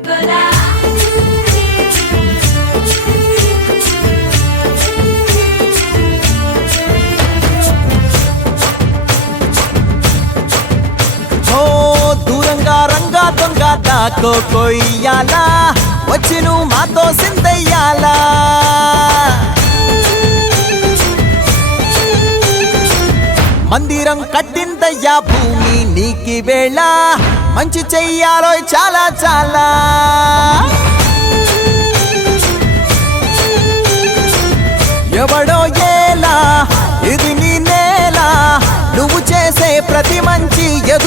గోలా దూరంగా రంగా దొంగ దాకో కొయ్యాలా వచ్చి నువ్వు మాతో సిందయ్యాలా మందిరం కట్టిందయ్యా భూమి నీకి వేళ మంచి చెయ్యాలో చాలా చాలా ఎవడో